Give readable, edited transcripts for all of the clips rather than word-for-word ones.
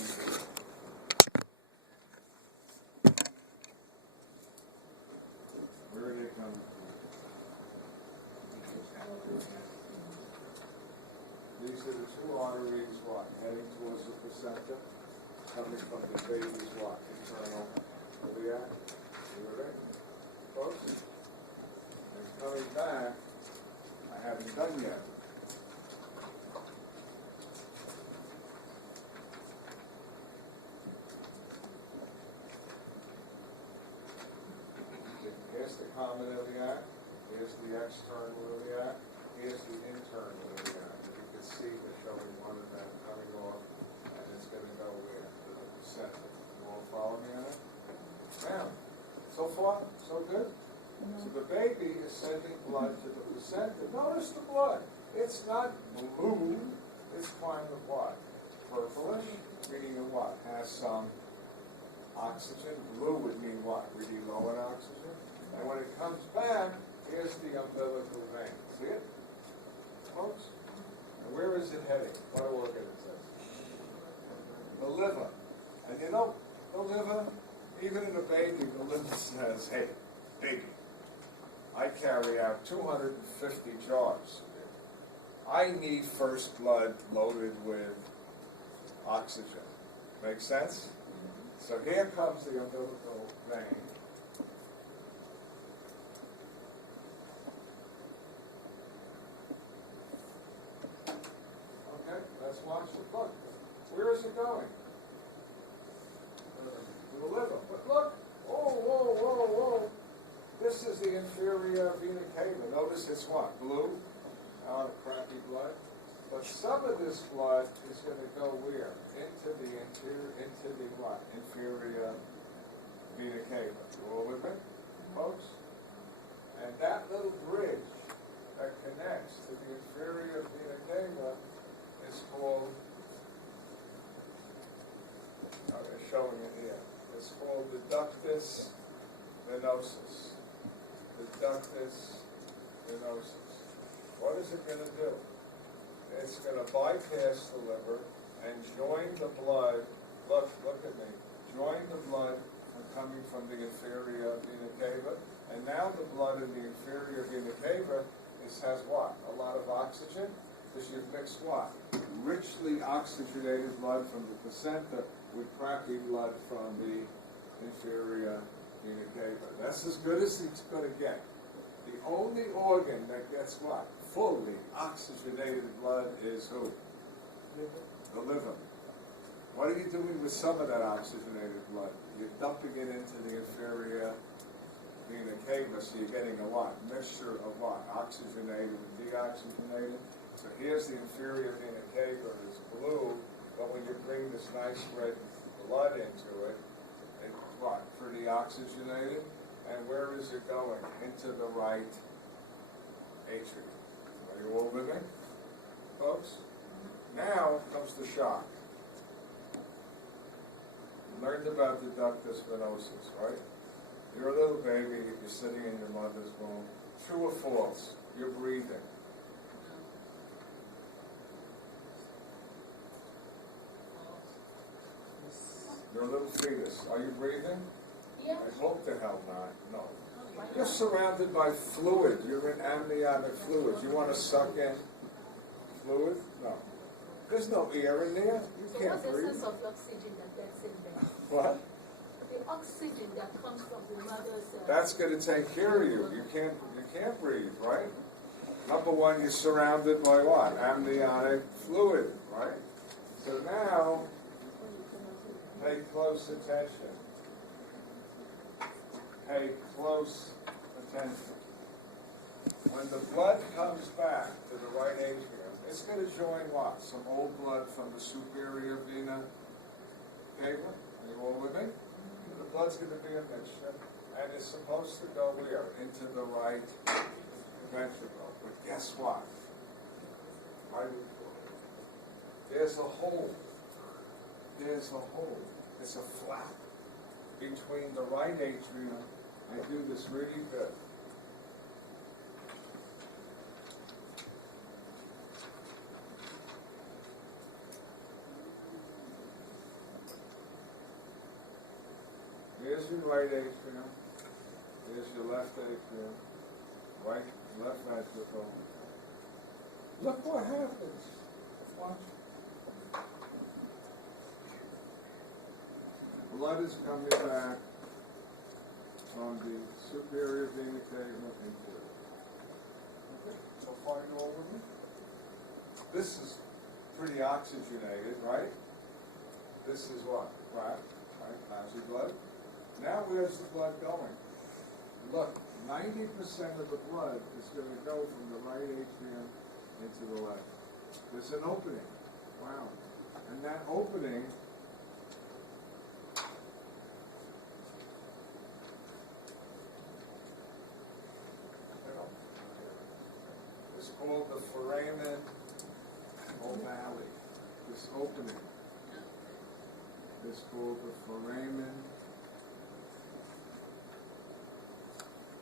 veins. Where are they coming from? These are the two arteries, what, heading towards the placenta, coming from the baby's what, internal iliac. You with it, folks? And coming back, I haven't done yet. Here's the common iliac, here's the external iliac, here's the internal iliac. You can see we're showing one of them coming off, and it's going to go where? To the placenta. You all follow me on it? Now, so far, so good? So the baby is sending blood to the placenta. Notice the blood. It's not blue, it's kind of what? Purplish, meaning what? Has some oxygen. Blue would mean what? Really low in oxygen. And when it comes back, here's the umbilical vein. See it, folks? And where is it heading? What organ is this? The liver. And you know, the liver, even in a baby, the liver says, hey, baby, I carry out 250 jars. I need first blood loaded with oxygen. Make sense? So here comes the umbilical vein. Okay, let's watch the book. Where is it going? To the liver. But look, whoa. This is the inferior vena cava. Notice it's what? Blue, out of crappy blood. But some of this blood is going to go where? Into the interior, into the what? Inferior vena cava. You all with me, folks? And that little bridge that connects to the inferior vena cava is called, they're showing it here, it's called the ductus venosus. The ductus venosus. What is it going to do? It's going to bypass the liver and join the blood. Look at me. Join the blood coming from the inferior vena cava. And now the blood in the inferior vena cava has what? A lot of oxygen? Because you've mixed what? Richly oxygenated blood from the placenta with crappy blood from the inferior vena cava. That's as good as it's going to get. The only organ that gets what? Fully oxygenated blood is who? The liver. What are you doing with some of that oxygenated blood? You're dumping it into the inferior vena cava, so you're getting a what? Mixture of what? Oxygenated and deoxygenated. So here's the inferior vena cava, it's blue, but when you bring this nice red blood into it, it's what? Pretty oxygenated. And where is it going? Into the right atrium. Are you all with me, folks? Now comes the shock. You learned about the ductus venosus, right? You're a little baby, you're sitting in your mother's womb. True or false? You're breathing. You're a little fetus. Are you breathing? Yeah. I hope the hell not. No. You're surrounded by fluid. You're in amniotic fluid. You want to suck in fluid? No. There's no air in there. You can't breathe. What's the sense of oxygen that's in there? What? The oxygen that comes from the mother's... That's going to take care of you. You can't breathe, right? Number one, you're surrounded by what? Amniotic fluid, right? So now, pay close attention. Pay close attention. When the blood comes back to the right atrium, it's going to join what? Some old blood from the superior vena cava. Are you all with me? The blood's going to be a mixture, and it's supposed to go where? Into the right ventricle. But guess what? There's a hole. There's a hole. It's a flap between the right atrium. I do this really good. There's your right atrium. There's your left atrium. Right, left ventricle. Look what happens. Watch. Blood is coming back from the superior vena cava into it. Okay, so far you all with me? This is pretty oxygenated, right? This is what? Right? How's your blood? Now where's the blood going? Look, 90% of the blood is going to go from the right atrium into the left. There's an opening. Wow. And that opening is called the foramen ovale. This opening is called the foramen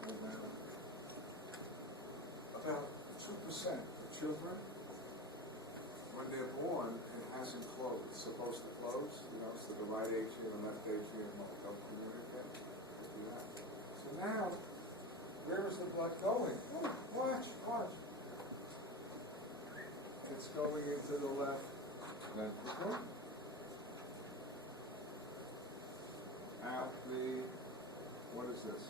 ovale. About 2% of children, when they're born, it hasn't closed. It's supposed to close, so the right atrium and left atrium don't communicate. So now, where is the blood going? Oh, watch. It's going into the left ventricle. Out the, what is this?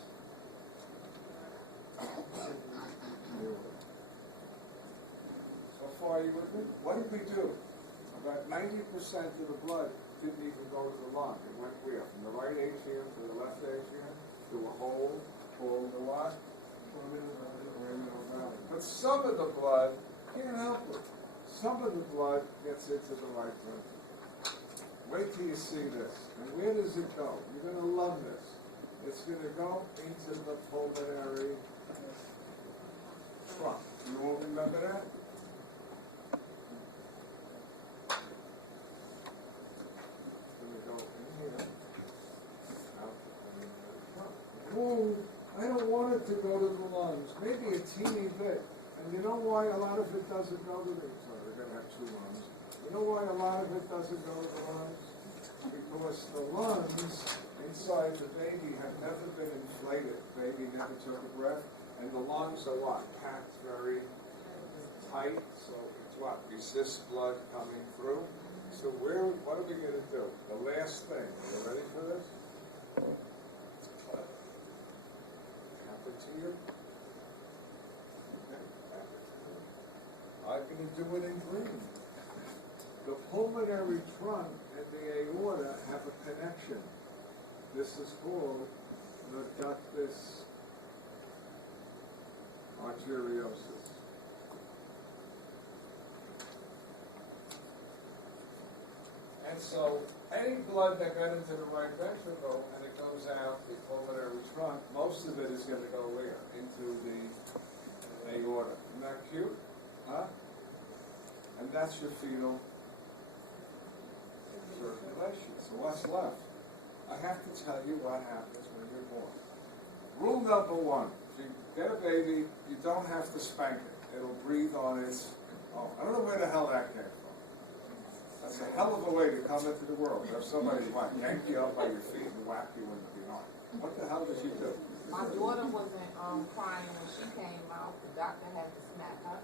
So far, you with me? What did we do? About 90% of the blood didn't even go to the lung. It went where? From the right atrium to the left atrium, to a hole called the what? Foramen ovale. But some of the blood, can't help it. Some of the blood gets into the right ventricle. Wait till you see this. And where does it go? You're going to love this. It's going to go into the pulmonary trunk. You all remember that? It's going to go in here. Out the pulmonary trunk. Oh, I don't want it to go to the lungs. Maybe a teeny bit. And you know why a lot of it doesn't go to the, sorry, we're going to have two lungs. You know why a lot of it doesn't go to the lungs? Because the lungs inside the baby have never been inflated. The baby never took a breath. And the lungs are what? Packed very tight. So it's what? Resists blood coming through. So what are we going to do? The last thing. Are you ready for this? Happen to you? I'm going to do it in green. The pulmonary trunk and the aorta have a connection. This is called the ductus arteriosus. And so any blood that got into the right ventricle and it goes out the pulmonary trunk, most of it is going to go where? Into the aorta. Isn't that cute? Huh? And that's your fetal circulation. So what's left? I have to tell you what happens when you're born. Rule number one, if you get a baby, you don't have to spank it. It'll breathe on its own. I don't know where the hell that came from. That's a hell of a way to come into the world. Have somebody yank you up by your feet and whack you in the behind. What the hell did you do? My daughter wasn't crying when she came out. The doctor had to smack her.